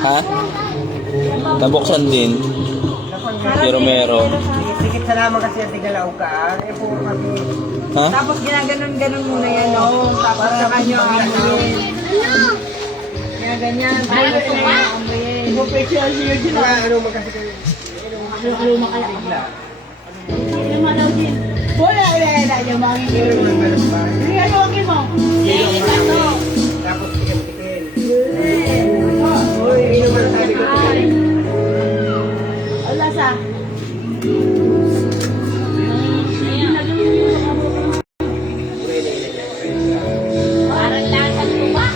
Ha? Nabuksan din. Si Romero. Sikit sa naman kasi ang tigalaw ka. Eh, puro kami. Ha? Tapos ginaganon-ganon muna yan, no? Tapos sa kanyo amuyin. Ginaganyan. Tapos sa kanyo amuyin. Ano mo kasi kayo? Wala, yung mga Ano mo ang meron pa? mo. Tapos tikim-tikim. Uy, ino mo na sabi ko tikim. Wala sa. Parang lasang ko ba?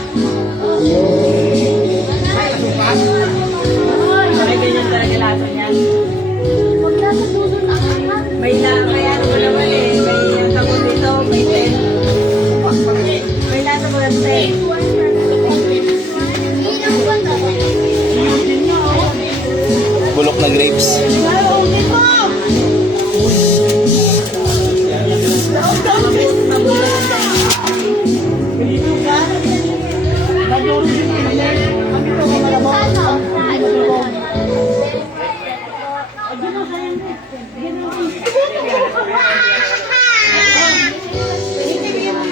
Ay, asupas? May ganyan talaga lasa niyan. Huwag nasa dulo na angat. May ano mo naman eh. May ang tawag dito, may ten. May lasa mo ng ten. Bulok na grapes.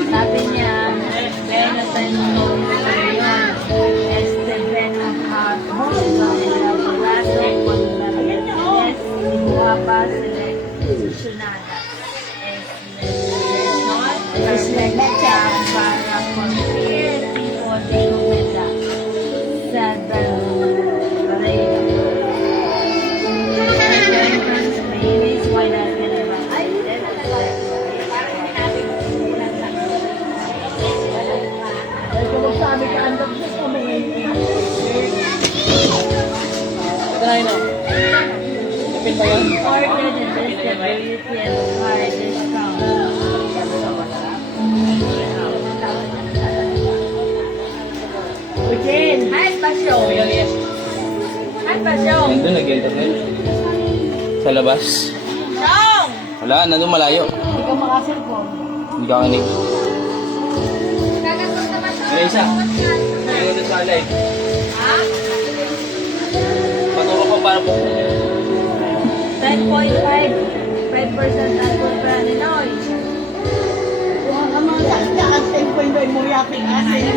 Sabi niya, Benetton Novion, Esteban Ahato, Elaborado, Conlarines, Guapa, Seleccionada, Perfecta, para cumplir tipo de humedad. Sada, Barriga. Mayonnaise, why not? Ito na yun. Ipin ba yan? Order the distribution card discount. Eugene, hi, Pasyo. Hi, Pasyo. Nandun, nag-internet. Sa labas. Chong! Wala, nandun malayo. Hindi ka makaselfone. Hindi ka kinig. May isa. May nandun sa alay. Ha? Paturo ko para po. 10.5. 5% alcohol praninoy. Ang mga sakta ang tempo yung muriating asin.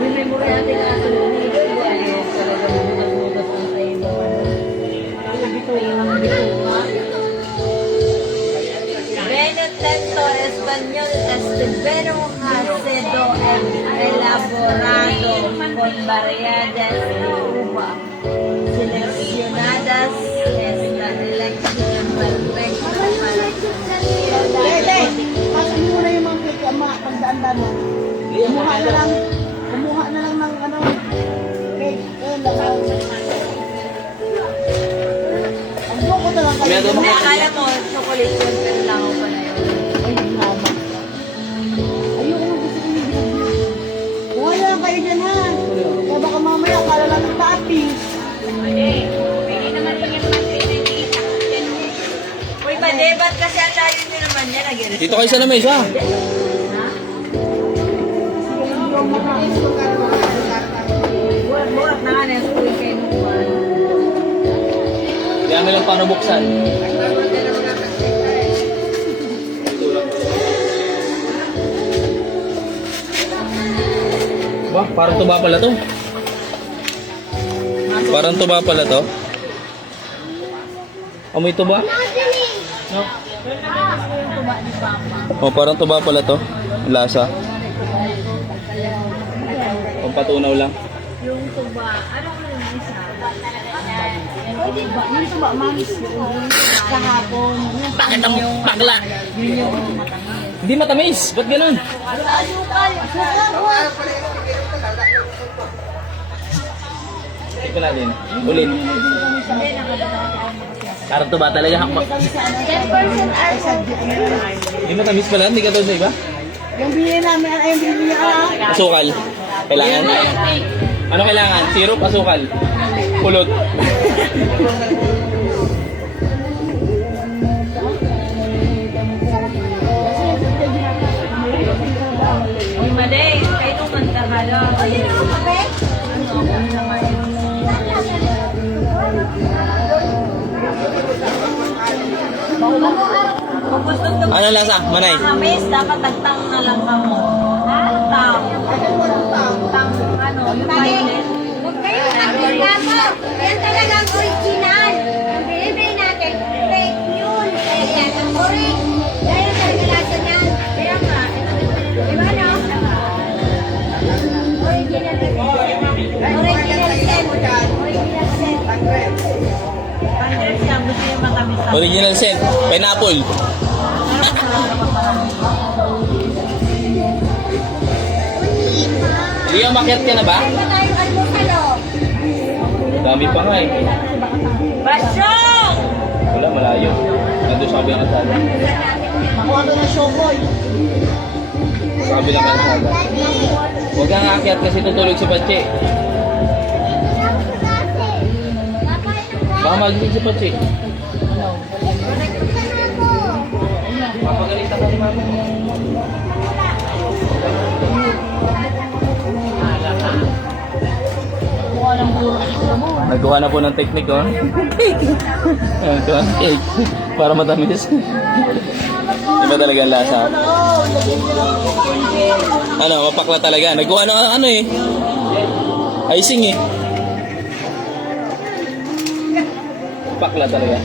May memory natin na sa lunis. Talagang butas-butas ang tayo naman. Benetento Español Estebero Hacedo elaborado con variedades de uva seleccionadas esta elección perfecta para Dede, pasin mo na yung mga cake, ang mga pagdaan-daan mo. Kumuha na lang ng ano, cake. Lakaw. Ang buko na lang kayo. Kaya akala mo chocolate yun pero langaw pa na yun. Ay, tama. Ayoko mo gusto ko yung binibili. Kuha na lang kayo dyan ha. Kaya baka mamaya, akala lang ng toppings. Uy, ba't kasi ang layo nyo naman yan? Dito kayo sa lamesa. Burak na nga na yung school kayo nung Kaya lang paano buksan. Ba, parang tuba pala to. Parang tuba pala to. Amoy tuba? No? Oh, parang tuba pala to. Lasa. Pampatunaw lang. yung tuba. Ano ko yung isa? Yung tuba, mamis yun. Kahapon. Bakit ang pagla? Yun yung matamis. Hindi matamis. Ba't ganun? Asukal. Ito natin. Ulit. Parang tuba talaga. 10% alcohol. Hindi matamis pala. Hindi ka to sa iba. Yung bili namin, ay yung bili niya. Asukal. Kailangan. Ano kailangan? Syrup, asukal. Pulot. Uy, Maday, kayo nung kanta ka lang. Kung gusto nyo Ano lasa, Manay? makamis, dapat tagtang na lang ka mo. Tang. Tang, ano, yung violet. Huwag kayo nagreklamo. Yan talagang original. Ang binibili natin, fake yun. Kaya yan ang Dahil talaga lasa niyan. Kaya nga, di ba no? Original scent. Original scent. Original scent. Pangres yan, gusto yung matamis na. Original scent, pineapple. Hindi ka makiat ka na ba? Ano tayong almusalo? Dami pa nga eh. Basyong! Wala, malayo. Nandun sa kabilang kasada. Makuha ko ng shokoy. Sa kabilang kasada. Huwag kang aakyat kasi tutulog si Pache. Baka magising si Pache. Papagalitan ka ni Mama. Nagkuha na po ng technique, oh. Nagkuha ng cake. Para matamis. Iba talaga ang lasa. Ano, mapakla talaga. Nagkuha ng ano eh. Icing eh. Pakla talaga.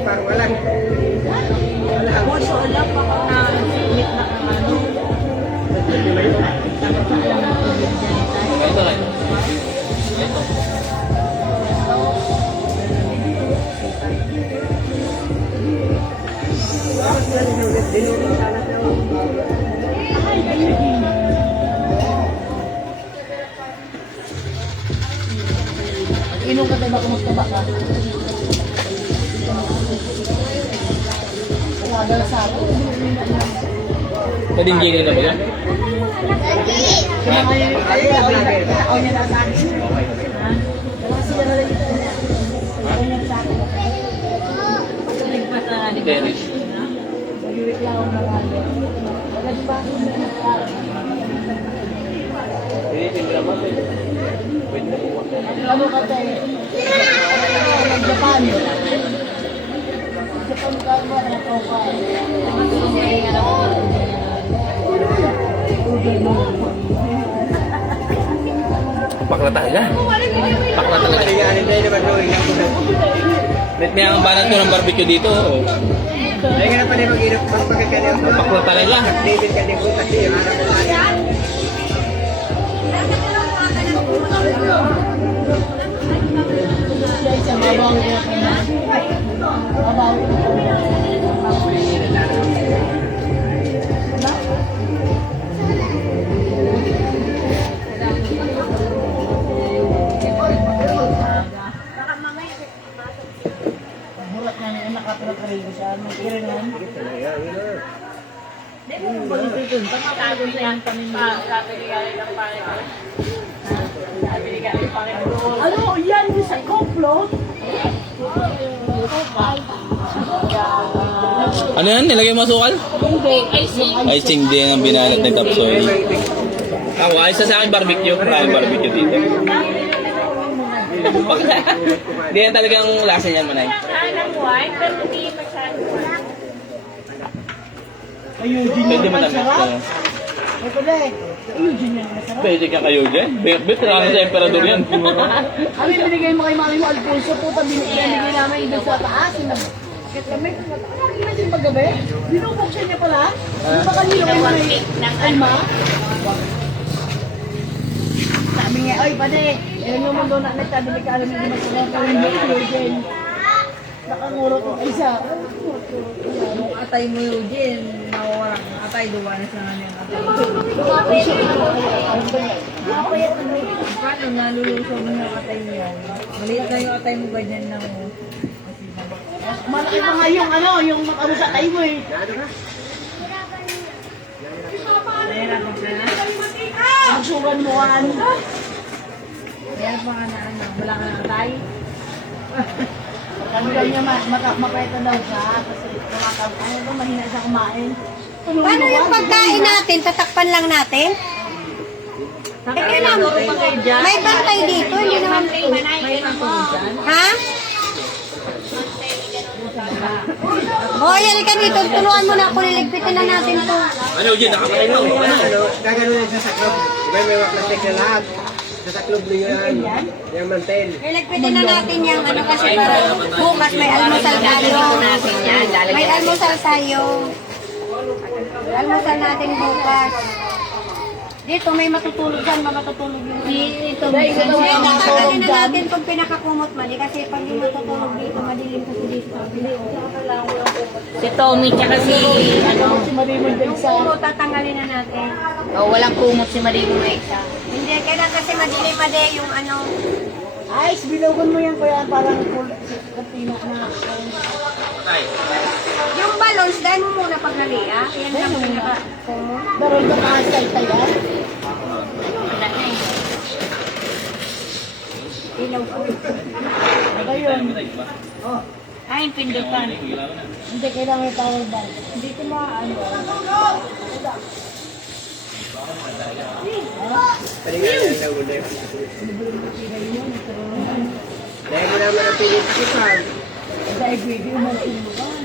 Parang wala. Puso alam pa kung na limit na ng ano. Ito lang. Inom ka tayo, kumusta ba ka? Wala sa akin. Pwedeng jigil na ba yan? Ha? Ako niya na sa akin. Ligpas na nga ni Dennis. Nagreklamo na nga. Agad pa. Ano ka tayo? Japan. Japan ka mo na tropa. Pakla talaga. Pakla talaga. Net niya ang banat ko ng barbecue dito. Oh. Ay ka na pa rin mag-inap. Pagkakalim. Pakla talaga. David ka din ko kasi yung harap mo. Mulat nga niya, nakapirap-rin ko siya. Mag-irin naman. Ano, yan yung sa koplo? Ano yan? Nilagay mo sukal? Icing din ang binalat ng tapsoy. Ako, ayos na sa akin barbecue. Maraming barbecue dito. Hindi yan talagang lasa niyan, Manay. Ayun, Pwede mo namin. Ito na eh. Ayun, yun masarap. Pwede ka kayo dyan. Bet na sa emperador yan. Ano yung binigay mo kay mami mo, Alfonso? Puta, binigay namin doon sa taas. Bakit kami? Lagi na din paggabi. Binubuksan niya pala. Ano ba kanino kayo may alma? Sabi niya, oy, pade, ilan yung mundo na sabi ni Kala, hindi magsalang kawin mo yun. Nakanguro ko isa. Atay mo yun din. Nawawala. Atay, duwa na sa kanya. Paano nalulusog mo yung atay mo yan? Maliit na yung atay mo ganyan na mo. Malaki pa nga yung ano, yung ano sa tayo mo eh. Magsugan-muhan. Kaya pa nga na ano, wala ka ng tayo. Sabi daw niya, mapayta daw siya. Kasi ano daw, mahina siya kumain. Paano yung pagkain natin? Tatakpan lang natin? Kailangan may bantay dito, hindi naman. Ha? Hoy, ka dito. Tulungan mo na ako. Niligpitin na natin to. Ano, Jin? Nakapatay mo. Ano? Gagano'n sa saklob. Diba may plastic na lahat. Sa saklob na yan. Yung mantel. Niligpitin na natin yung ano kasi para bukas may almusal tayo. May almusal tayo. Almusal natin bukas. Dito may matutulog dyan, matutulog yung dito. Kaya tatanggalin na natin pag pinakakumot mali kasi pag yung matutulog dito, madilim kasi dito. Si Tommy tsaka si ano. Yung kumot, tatanggalin na natin. Oh, walang kumot si Marino na isa. Hindi, kailan kasi madilim pa de yung ano. Ice, binugon mo yan kuya. Parang katina na. Yung balons, dahil mo muna paglaliya. Yan lang pinaka-kumot. Pero ito kaasay tayo. Ilaw ko. Ano yun? Ay, pindutan. Hindi, kailangan may power bank. Hindi ko maano. Palingan na ulo. Dahil mo naman ang pinipisipan. Dahil video mo na inuman.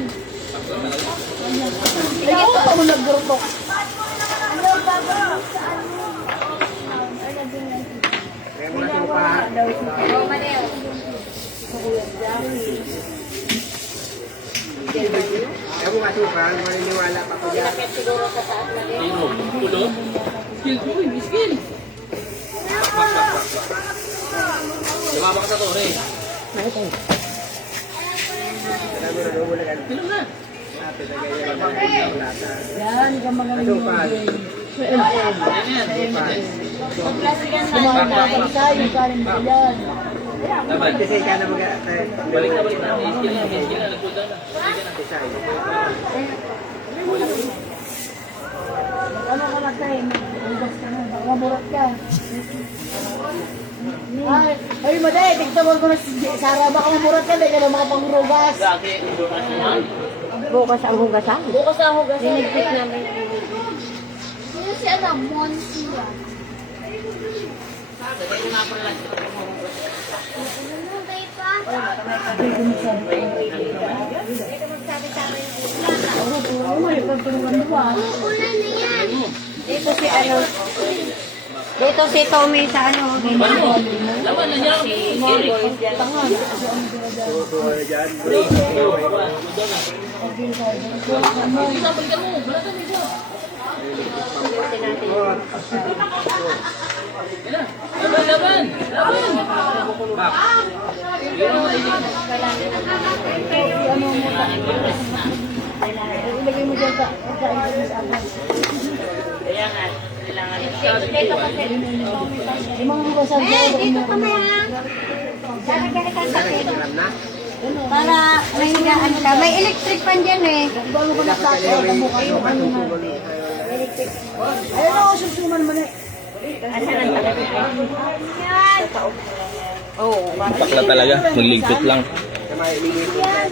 Ayaw pa mo nagburtok. Kaya mga supa. Oh, Madeo. Kaya mga supa, maniniwala pa ko dyan. Tulo? Skill ko, skill. Lumaba ka sa tore. Alam mo na doon mo na ganun. Tulog na. Yan, ka magaling Supa. Kumain na ako sa yung kanin mo yan. Laban. Kasi ka na Balik na. Skill na. Nag-cool down na. Ano ka na tayo? Ugas ka na. Baka mamurat ka. Ay, maday. Tigtawag ko na si Sarah. Baka mamurat ka. Hindi ka na makapangrugas. Bukas ang hugasan. Bukas ang hugas. Dinigpit namin. Si ano, Monsiwa. Dito si ano. Dito si Tommy sa ano. Laban na niya. Laban. Ilagay mo dyan sa internet sa akin. Kaya nga, kailangan Yung mga hugasan Eh, dito kami ha. Lalagyan kita sa akin. Para may higaan ka. May electric pan dyan eh. Bago ko na sa akin. Ayun ako, susuman mo na. Oo, Pakla talaga. Magligpit lang. Kaya